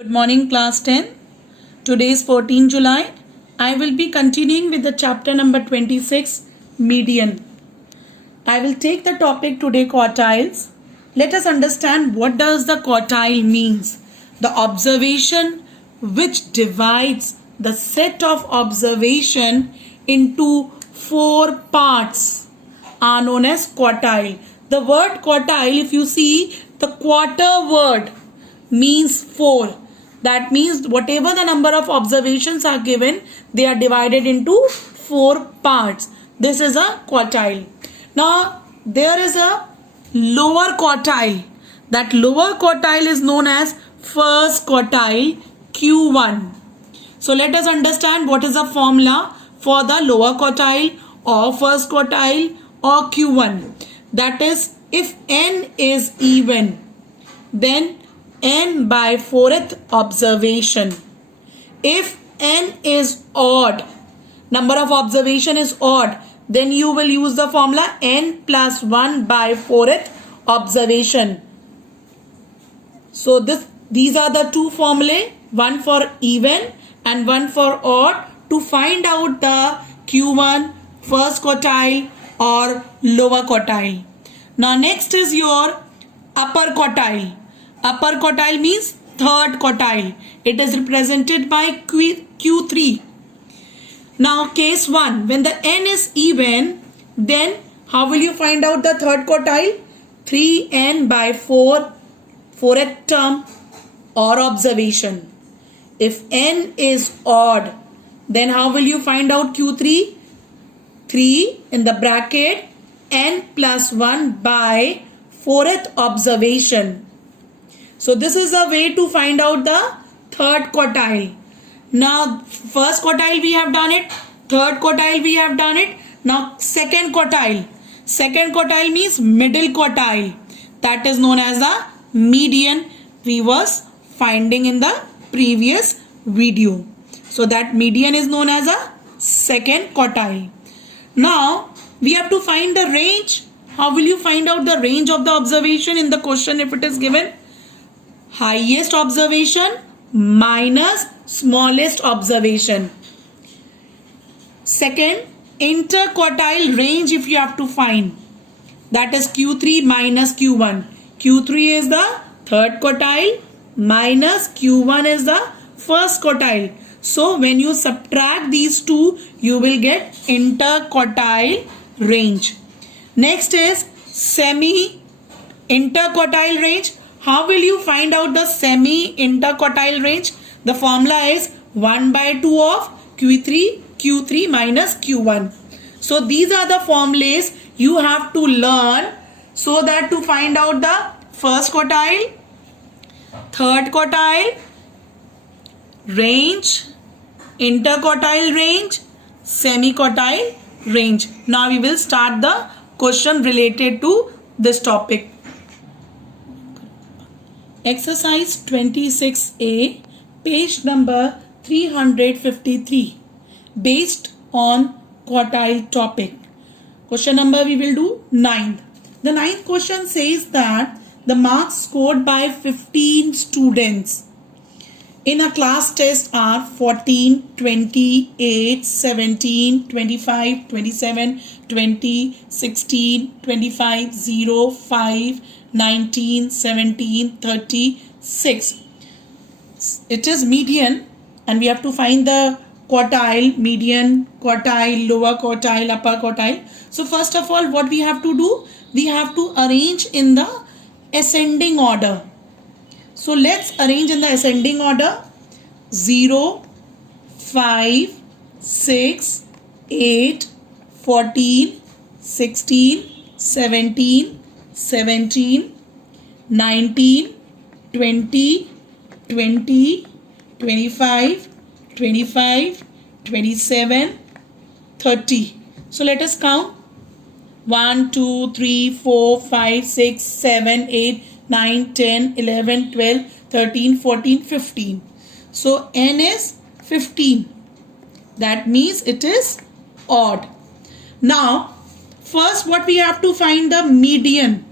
Good morning, class 10. Today is 14 July. I will be continuing with the chapter number 26, median. I will take the topic today, quartiles. Let us understand what does the quartile means. The observation which divides the set of observation into four parts are known as quartile. The word quartile, if you see, the quarter word means four. That means whatever the number of observations are given, they are divided into four parts. This is a quartile. Now, there is a lower quartile. That lower quartile is known as first quartile, Q1. So, let us understand what is the formula for the lower quartile or first quartile or Q1. That is, if n is even, then n by 4th observation. If n is odd, number of observation is odd, then you will use the formula n plus 1 by 4th observation. So these are the two formulae, one for even and one for odd, to find out the Q1, first quartile or lower quartile. Now next is your upper quartile. Upper quartile means third quartile. It is represented by Q3. Now case 1, when the n is even, then how will you find out the third quartile? 3n by 4, 4th term or observation. If n is odd, then how will you find out Q3? 3 in the bracket n plus 1 by 4th observation. So this is the way to find out the third quartile. Now first quartile we have done it, third quartile we have done it. Now second quartile. Second quartile means middle quartile. That is known as the median we was finding in the previous video. So that median is known as a second quartile. Now we have to find the range. How will you find out the range of the observation in the question if it is given? Highest observation minus smallest observation. Second, interquartile range if you have to find. That is Q3 minus Q1. Q3 is the third quartile minus Q1 is the first quartile. So when you subtract these two, you will get interquartile range. Next is semi-interquartile range. How will you find out the semi-interquartile range? The formula is 1 by 2 of Q3 minus Q1. So these are the formulas you have to learn so that to find out the first quartile, third quartile, range, interquartile range, semi-quartile range. Now we will start the question related to this topic. Exercise 26A, page number 353, based on quartile topic. Question number we will do 9th. The 9th question says that the marks scored by 15 students in a class test are 14, 20, 8, 17, 25, 27, 20, 16, 25, 0, 5, 19, 17, 36. It is median and we have to find the quartile, median, quartile, lower quartile, upper quartile. So first of all, what we have to do? We have to arrange in the ascending order. So let's arrange in the ascending order. 0, 5, 6, 8, 14, 16, 17, 17, 19, 20, 20, 25, 25, 27, 30. So let us count. 1, 2, 3, 4, 5, 6, 7, 8, 9, 10, 11, 12, 13, 14, 15. So n is 15. That means it is odd. Now, first what we have to find the median.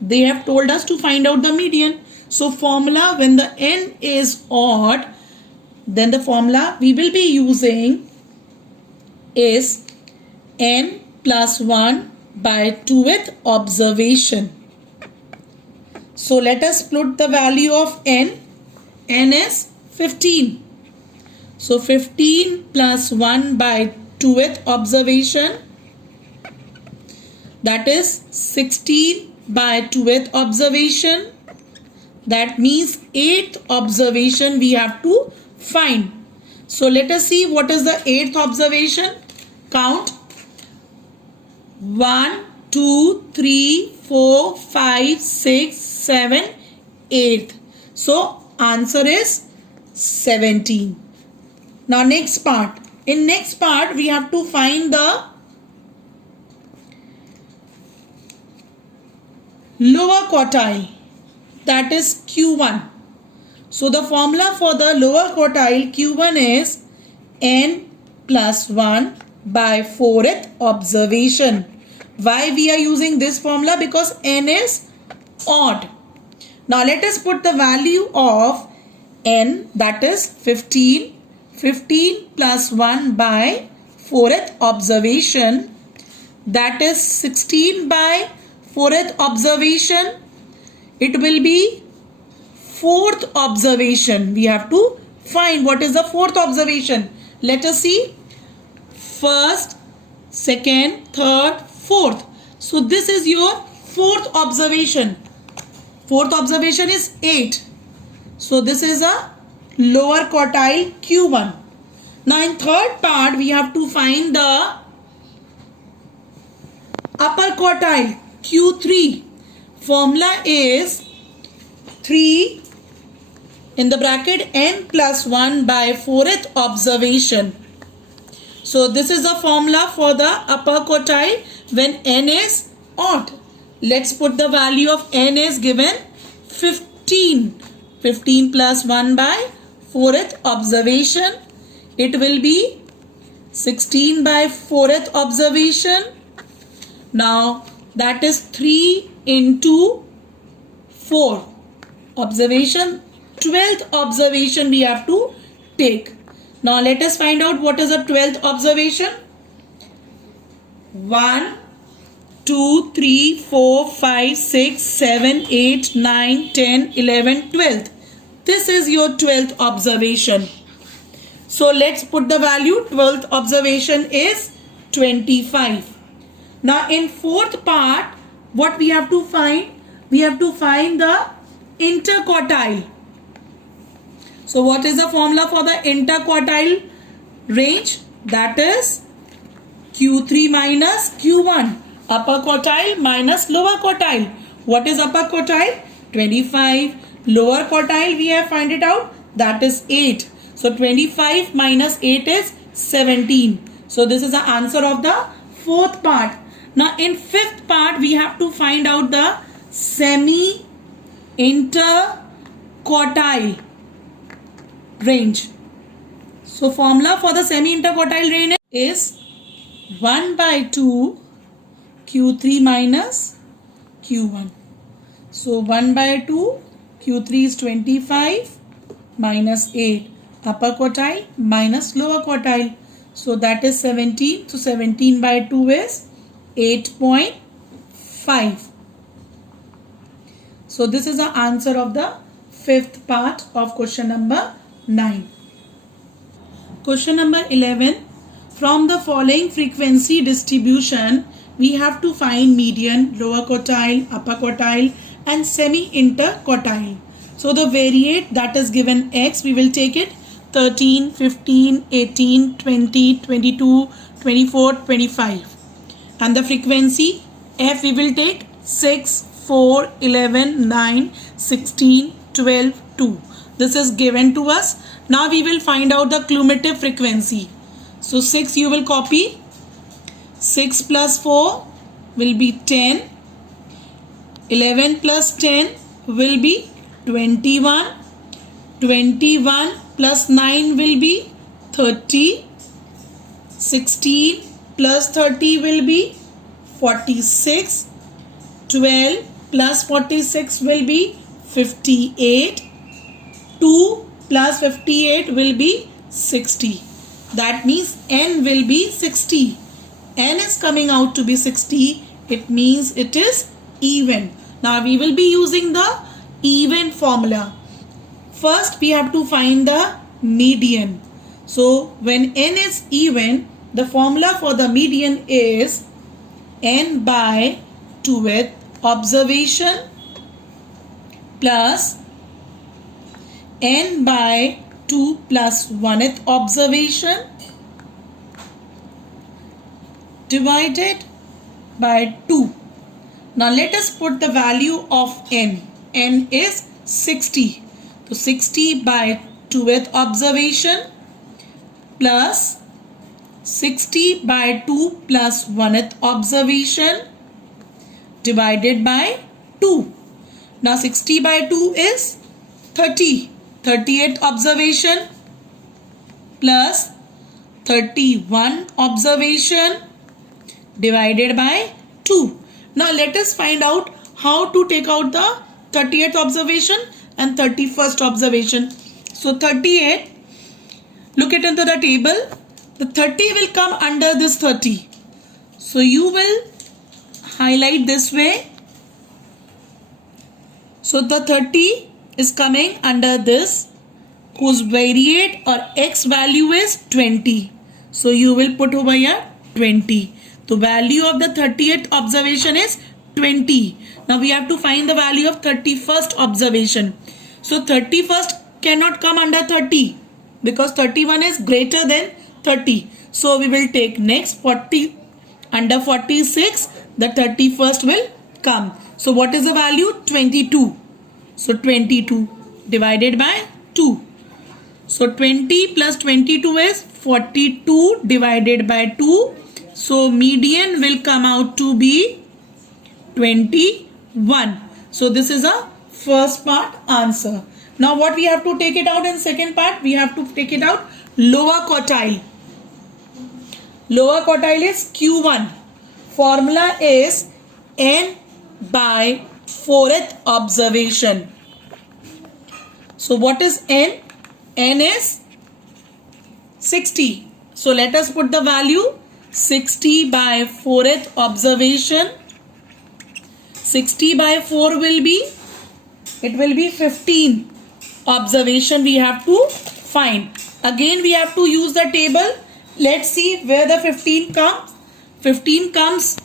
They have told us to find out the median. So formula, when the n is odd, then the formula we will be using is n plus 1 by 2th observation. So let us put the value of n. N is 15. So 15 plus 1 by 2th observation, that is 16 by 2th observation. That means 8th observation we have to find. So let us see what is the 8th observation. Count 1, 2, 3, 4, 5, 6, 7, 8. So answer is 17. Now next part. In next part we have to find the lower quartile, that is Q1. So the formula for the lower quartile Q1 is n plus 1 by 4th observation. Why we are using this formula? Because n is odd. Now let us put the value of n, that is 15. 15 plus 1 by 4th observation, that is 16 by 4th observation. It will be 4th observation. We have to find what is the 4th observation. Let us see. First, second, third, 4th. So this is your 4th observation. 4th observation is 8. So this is a lower quartile Q1. Now in third part we have to find the upper quartile Q3. Formula is 3 in the bracket n plus 1 by 4th observation. So this is the formula for the upper quartile when n is odd. Let's put the value of n is given 15. 15 plus 1 by 4th observation. It will be 16 by 4th observation. Now that is 3 into 4 observation. 12th observation we have to take. Now let us find out what is the 12th observation. 1, 2, 3, 4, 5, 6, 7, 8, 9, 10, 11, 12th. This is your 12th observation. So let's put the value. 12th observation is 25. Now in fourth part, what we have to find? We have to find the interquartile. So what is the formula for the interquartile range? That is Q3 minus Q1. Upper quartile minus lower quartile. What is upper quartile? 25. Lower quartile we have find it out. That is 8. So 25 minus 8 is 17. So this is the answer of the fourth part. Now in fifth part we have to find out the semi-interquartile range. So formula for the semi-interquartile range is 1 by 2 Q3 minus Q1. So 1 by 2 Q3 is 25 minus 8. Upper quartile minus lower quartile. So that is 17. So 17 by 2 is 8.5. So this is the answer of the fifth part of question number 9. Question number 11. From the following frequency distribution, we have to find median, lower quartile, upper quartile and semi-interquartile. So the variate that is given X, we will take it 13, 15, 18, 20, 22, 24, 25. And the frequency F we will take 6, 4, 11, 9, 16, 12, 2. This is given to us. Now we will find out the cumulative frequency. So 6 you will copy. 6 plus 4 will be 10. 11 plus 10 will be 21. 21 plus 9 will be 30. 16 plus 30 will be 46. 12 plus 46 will be 58. 2 plus 58 will be 60. That means n will be 60. N is coming out to be 60. It means it is even. Now we will be using the even formula. First we have to find the median. So when n is even, the formula for the median is n by 2th observation plus n by 2 plus 1th observation divided by 2. Now let us put the value of n. N is 60. So 60 by 2th observation plus 60 by 2 plus 1th observation divided by 2. Now 60 by 2 is 30. 38th observation plus 31 observation divided by 2. Now let us find out how to take out the 30th observation and 31st observation. So 38, look it into the table. The 30 will come under this 30. So you will highlight this way. So the 30 is coming under this, whose variate or x value is 20. So you will put over here 20. The value of the 30th observation is 20. Now we have to find the value of 31st observation. So 31st cannot come under 30 because 31 is greater than 30. So we will take next 40 under 46. The 31st will come. So what is the value? 22. So 22 divided by 2. So 20 plus 22 is 42 divided by 2. So median will come out to be 21. So this is a first part answer. Now what we have to take it out in second part? We have to take it out lower quartile. Lower quartile is Q1. Formula is n by 4th observation. So what is n? N is 60. So let us put the value 60 by 4th observation. 60 by 4 will be, it will be 15 observation we have to find. Again we have to use the table. Let's see where the 15 comes. 15 comes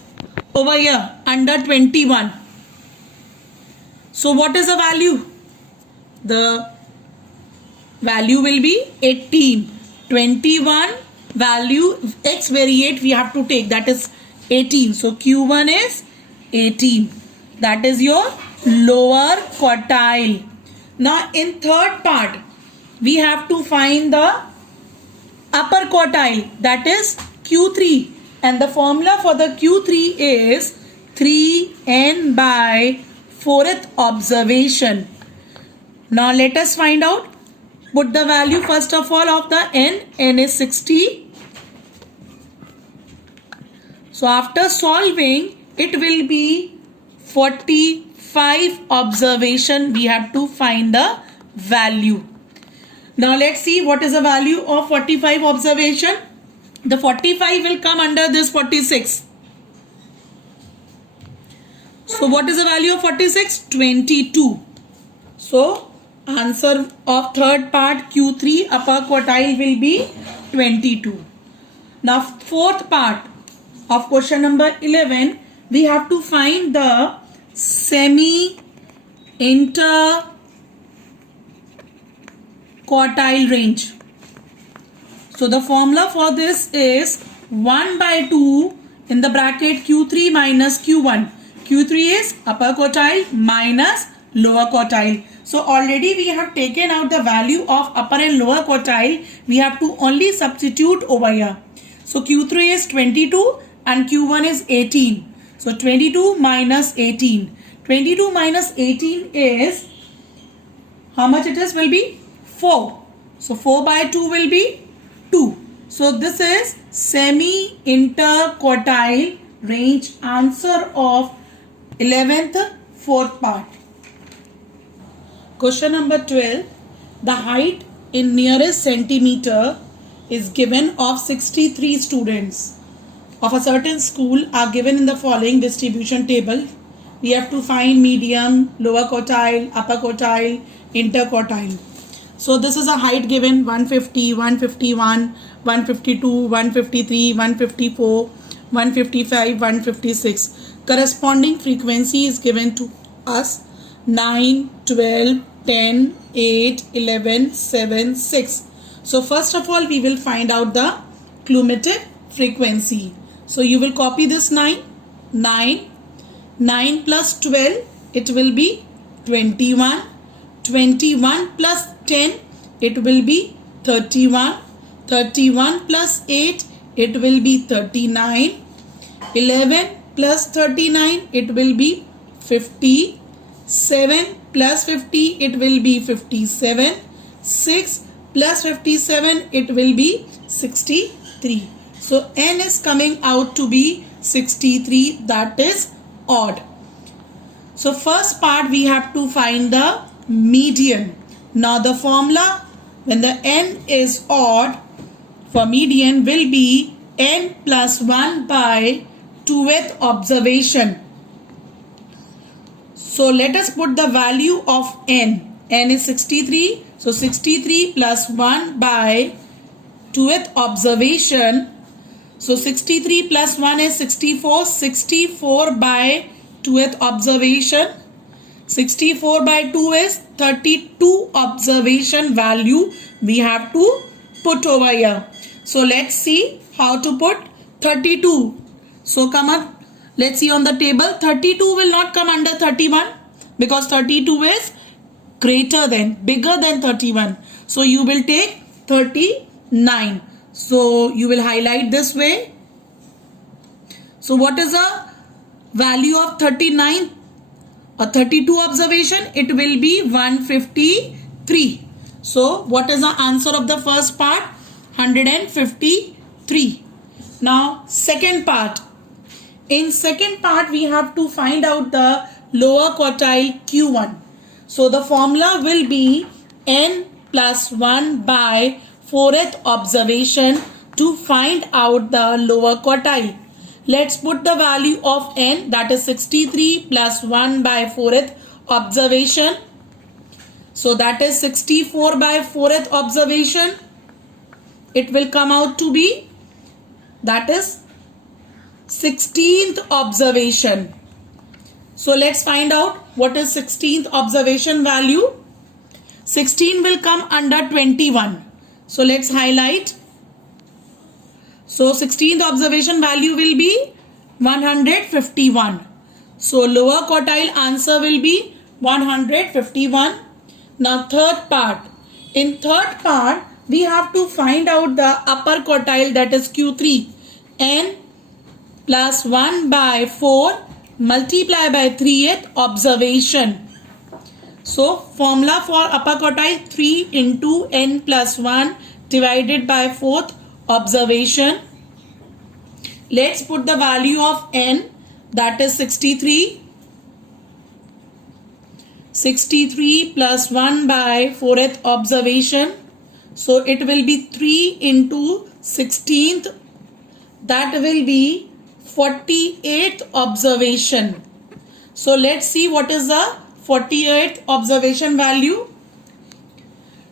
over here under 21. So what is the value? The value will be 18. 21 value x variate we have to take, that is 18. So Q1 is 18. That is your lower quartile. Now in third part we have to find the upper quartile, that is Q3, and the formula for the Q3 is 3n by 4th observation. Now let us find out. Put the value first of all of the n. N is 60. So after solving, it will be 45 observation. We have to find the value. Now let's see what is the value of 45 observation. The 45 will come under this 46. So what is the value of 46? 22. So answer of third part Q3 upper quartile will be 22. Now fourth part of question number 11, we have to find the semi interquartile range. So the formula for this is 1 by 2 in the bracket Q3 minus Q1. Q3 is upper quartile minus lower quartile. So already we have taken out the value of upper and lower quartile. We have to only substitute over here. So Q3 is 22 and Q1 is 18. So 22 minus 18. 22 minus 18 is, how much it is? Will be 4. So 4 by 2 will be 2. So this is semi interquartile range, answer of 11th fourth part. Question number 12. The height in nearest centimeter is given of 63 students of a certain school are given in the following distribution table. We have to find median, lower quartile, upper quartile, interquartile. So this is a height given 150, 151, 152, 153, 154, 155, 156. Corresponding frequency is given to us 9, 12, 10, 8, 11, 7, 6. So first of all we will find out the cumulative frequency. So you will copy this 9 plus 12, it will be 21. 21 plus 10, it will be 31. 31 plus 8, it will be 39. 11 plus 39, it will be 50. 7 plus 50, it will be 57. 6 plus 57, it will be 63. So n is coming out to be 63, that is odd. So first part we have to find the median. Now the formula when the n is odd for median will be n plus 1 by 2th observation. So let us put the value of n. N is 63. So 63 plus 1 by 2th observation. So 63 plus 1 is 64. 64 by 2th observation. 64 by 2 is 32 observation value we have to put over here. So let's see how to put 32. So come on, let's see on the table. 32 will not come under 31 because 32 is greater than, bigger than 31. So you will take 39. So you will highlight this way. So what is the value of 39? A 32 observation, it will be 153. So what is the answer of the first part? 153. Now second part. In second part we have to find out the lower quartile Q1. So the formula will be n plus 1 by 4th observation to find out the lower quartile. Let's put the value of n, that is 63 plus 1 by 4th observation. So that is 64 by 4th observation. It will come out to be, that is 16th observation. So let's find out what is 16th observation value. 16 will come under 21. So let's highlight. So 16th observation value will be 151. So lower quartile answer will be 151. Now third part. In third part we have to find out the upper quartile, that is Q3. N plus 1 by 4 multiply by 3th observation. So formula for upper quartile 3 into n plus 1 divided by 4th observation. Let's put the value of n, that is 63. 63 plus 1 by 4th observation. So it will be 3 into 16th. That will be 48th observation. So let's see what is the 48th observation value.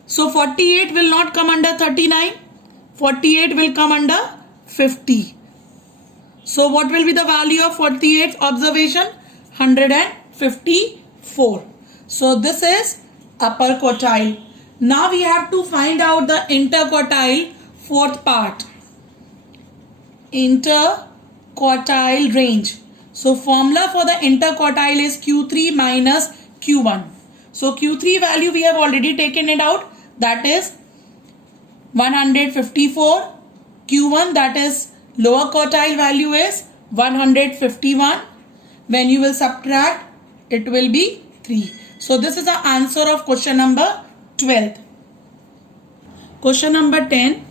So 48 will not come under 39. 48 will come under 50. So what will be the value of 48th observation? 154. So this is upper quartile. Now we have to find out the interquartile fourth part. Interquartile range. So formula for the interquartile is Q3 minus Q1. So Q3 value we have already taken it out. That is 154. Q1, that is lower quartile value, is 151. When you will subtract, it will be 3. So this is the answer of question number 12. Question number 10.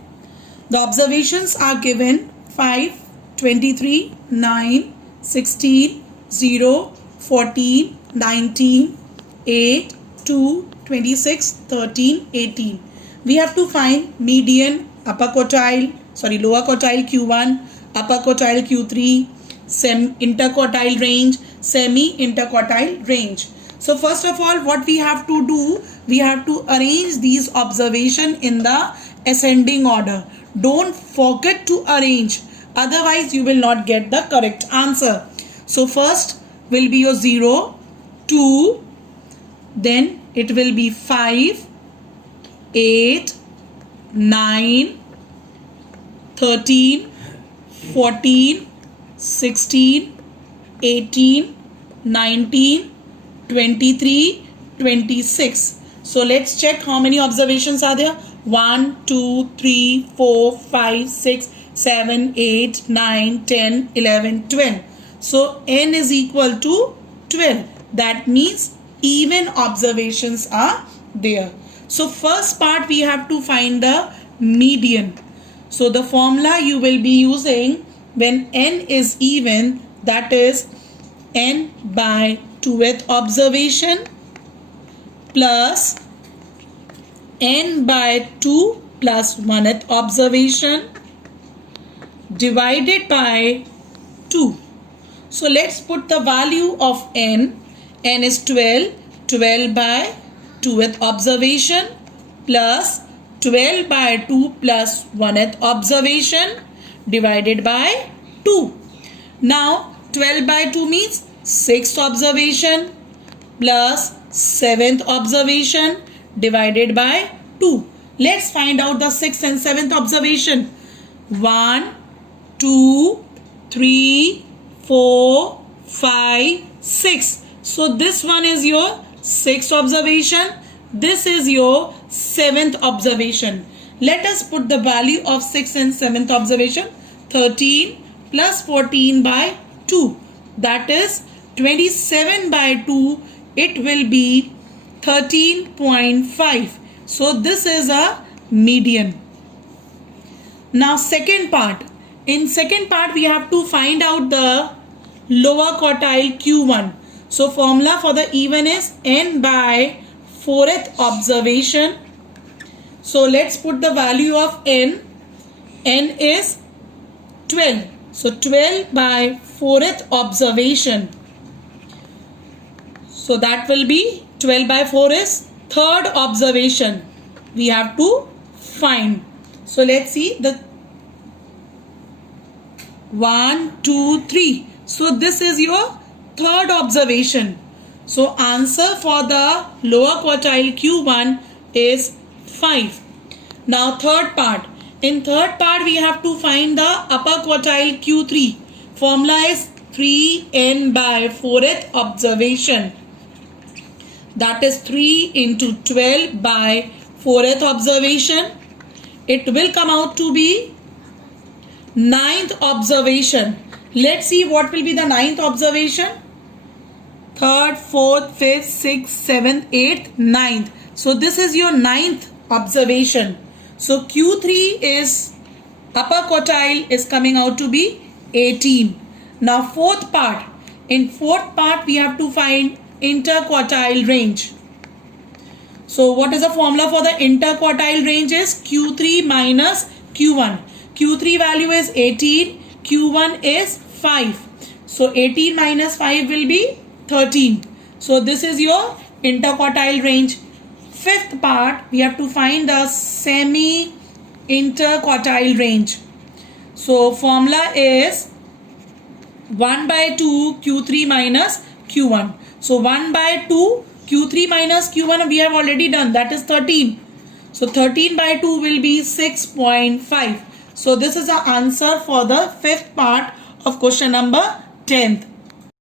The observations are given 5, 23, 9, 16, 0, 14, 19, 8, 2, 26, 13, 18. We have to find median, lower quartile Q1, upper quartile Q3, interquartile range, semi-interquartile range. So first of all, what we have to do, we have to arrange these observations in the ascending order. Don't forget to arrange, otherwise you will not get the correct answer. So first will be your 0, 2, then it will be 5, 8, 9, 13, 14, 16, 18, 19, 23, 26. So let's check how many observations are there. 1, 2, 3, 4, 5, 6, 7, 8, 9, 10, 11, 12. So n is equal to 12. That means even observations are there. So first part we have to find the median. So the formula you will be using when n is even, that is n by 2th observation plus n by 2 plus 1th observation divided by 2. So let's put the value of n. N is 12. 12 by 2th observation plus 12 by 2 plus 1th observation divided by 2. Now 12 by 2 means 6th observation plus 7th observation divided by 2. Let's find out the 6th and 7th observation. 1, 2, 3, 4, 5, 6. So this one is your 6th observation. This is your 7th observation. Let us put the value of 6th and 7th observation. 13 plus 14 by 2. That is 27 by 2. It will be 13.5. So this is a median. Now second part. In second part we have to find out the lower quartile Q1. So formula for the even is n by 4th observation. So let's put the value of n. N is 12. So 12 by 4th observation. So that will be 12 by 4 is 3rd observation. We have to find. So let's see the 1, 2, 3. So this is your 3rd observation. So answer for the lower quartile Q1 is 5. Now third part. In third part we have to find the upper quartile Q3. Formula is 3n by 4th observation. That is 3 into 12 by 4th observation. It will come out to be 9th observation. Let's see what will be the 9th observation. 3rd, 4th, 5th, 6th, 7th, 8th, 9th. So this is your 9th observation. So Q3 is upper quartile is coming out to be 18. Now fourth part. In fourth part we have to find interquartile range. So what is the formula for the interquartile range is Q3 minus Q1. Q3 value is 18. Q1 is 5. So 18 minus 5 will be 13. So this is your interquartile range. Fifth part, we have to find the semi-interquartile range. So formula is 1 by 2 Q3 minus Q1. So 1 by 2 Q3 minus Q1 we have already done. That is 13. So 13 by 2 will be 6.5. So this is the answer for the fifth part of question number 10th.